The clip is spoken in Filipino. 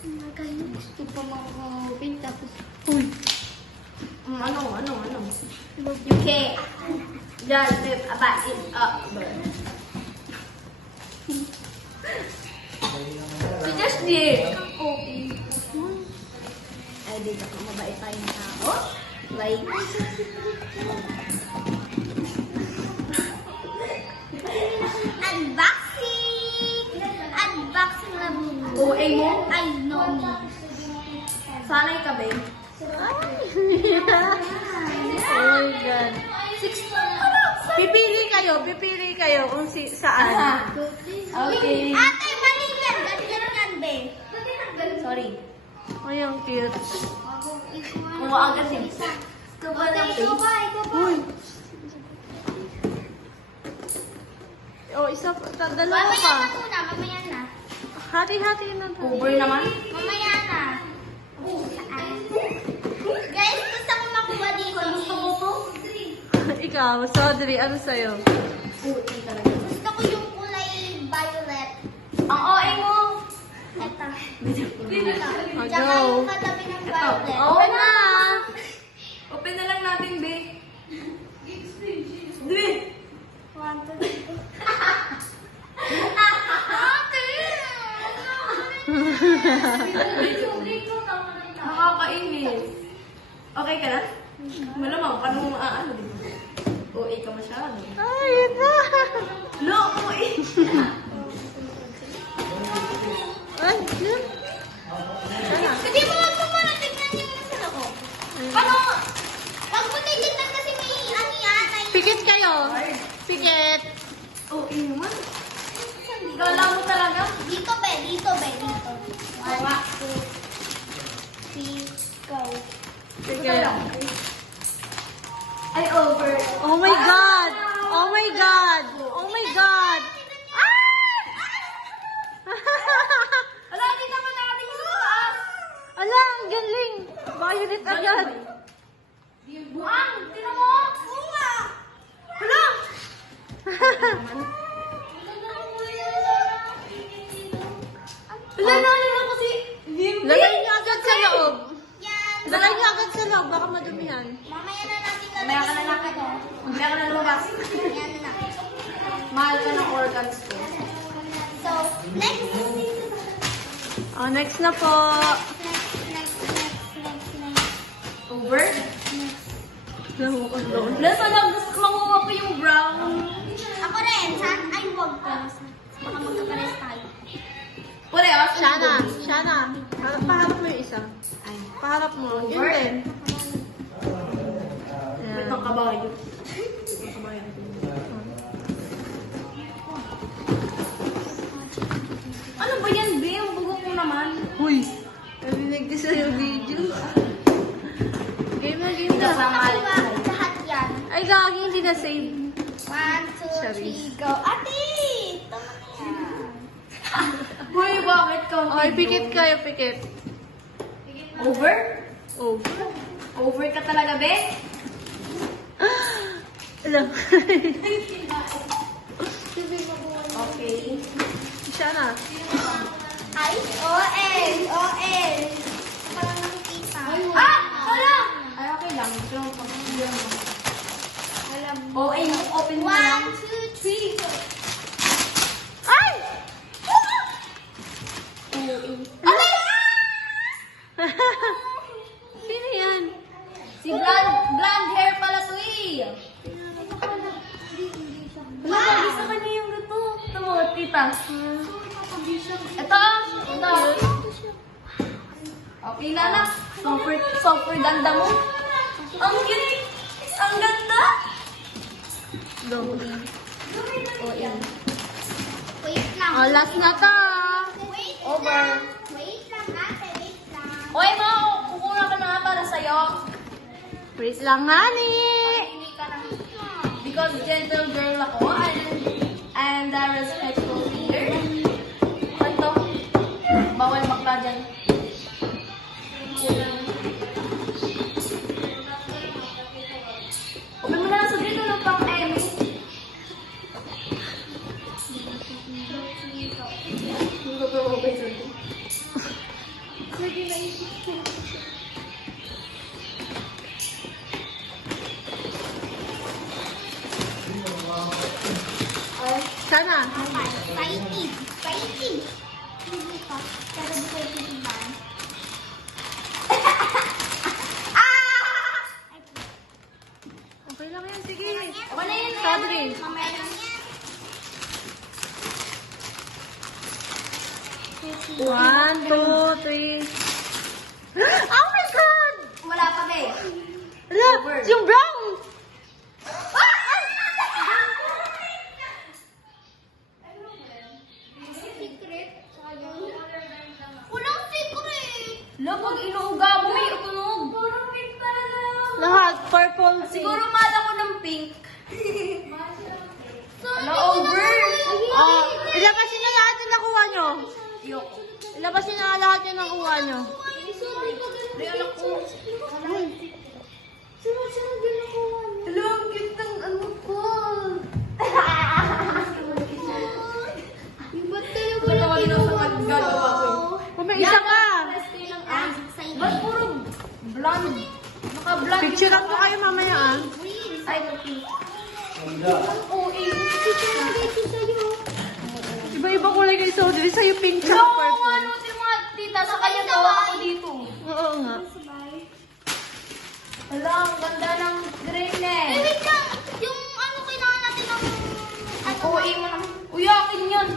Gusto pa makakawin tapos... Uy. Ano? You can't just live about it up. So just did. Okay. Ay, di ka mabait tayong tao. Like, Unboxing na bubu. OA mo? Ay, no me. Sanay ka, babe. Oh my God. Pipili kayo kung saan. Okay. Ate, mali yan. Ganyan yan, be. Sorry. Ay, ang cute. Kuha agad eh. Ito ba lang, ito ba? Oh, dalawa Mamaya pa. na muna, mamaya na. Hati-hati na to. Uber naman. Mamaya na. Guys, gusto ko makuha dito. Gusto mo to? Ikaw, Sodri, ano sa'yo? OA talaga. Gusto ko yung kulay violet. Ang OA mo. Ito. Oh, Tsaka go. yung katabi ng violet. Oo na. Open na lang natin, be. Be. 1, 2, 3. Nakakainis. Okay ka na? Malamang, paano mo maaano? OA ka masyado. Ay, yun na. No, OA. Ay, yun. Sana. Hindi mo lang muna tignan yung masala ko. Ano? Pag mo tignan kasi may ano yan. Pikit kayo. Pikit. OA naman. Kala mo talaga? Dito, be. Dito. 1, 2, 3, go. Pikit. Ay, over. Oh my God. Oh my God. Oh my God. Wala, di naman natin sa taas. Ala, ang galing. Violet agad. Buang, tinan mo. Bunga. Hala. Wala na, yun lang kasi. Lagay niyo agad sa loob. Yan. Lagay niyo agad sa loob. Baka madumihan. Mamaya na natin Mamaya ka na lang. ito. Mamaya ka na lumabas. Yan na. Mahal ka ng organs ko. So, next. Oh, next na po. Next. Over? Nahukas doon. Nasa lang gusto manguha ko yung brown. Ako rin. Saan? Ay, huwag ko. Baka magkapares tayo. Parehas. Shana. Paharap mo yung isa. Ay, Paharap mo. Yun Over. din. wait Yan. ng kabayo. Ano ba yan, be? Ang bugo mo naman. Huy. Narinig din sa yung video. Game na. Kasama. Lahat yan. Ay, gagi. Hindi na save. 1, 2, Charis. 3, go. Ate! Tama yan. Boy, bakit ka? Okay, pikit kayo, pikit. Over? Oh. Over ka talaga, be? Alam. Okay. Shana. Ay, OL. Parang nakikita. Ah! Wala! Ay, okay lang. Ito lang pag-ilan mo. Alam mo. Oh, ay, open mo lang. 1, 2, 3, go. Ay! Sino yan? Si blonde hair pala to eh. Wala, isa ka niya yung luto. Ito mo, tita. Ito. Okay na na. Super ganda mo. Ang cute. Ang ganda. Wait lang. Oh, last na to. Over. Wait lang, ate. Wait lang. Oy, mo, kukuha ka na para sa'yo. Wait lang, honey. Hindi ka na. Because gentle girl ako and respectful leader. Ito. Bawal bakla dyan. Ubi mo na lang sa dito ng pang Emmy. Hindi ko pa ubay sa dito. Sana. Exciting. Exciting. Hindi pa. Pero di ko ititignan. Okay lang yan, sige. Okay na yun. Sabri. Mamaya lang yan. 1, 2, 3. Oh my God! Wala pa, be. Ala, yung brown! Secret. Walang secret. Lo, pag inuuga mo, may tunog. Parang pink talaga. Lahat, purple. Siguro mala ko ng pink. Ala, over. Oh, ilabas nyo na lahat yung nakuha nyo. Yoko. Ilabas nyo na lahat yung nakuha nyo. Ay, anak ko. Sunod-sunod yung nakuha niya. Hello, ang cute ng ano ko. Yung ba't kayo Natawa din ako sa kinuha paggagawa ko eh. Kung may isa pa. Ba't puro blonde? Naka-blonde. Picture lang po kayo mamaya ah. Ay, oo, eh. Iba-iba kulay kayo so sa'yo pink No, tsaka purple. ano si mga tita, sa kanya tawa ako dito. Oo nga. Hala, ang ganda ng green eh. Wait lang. Yung ano kailangan natin ng... Oo, mo lang. Uy, akin yan.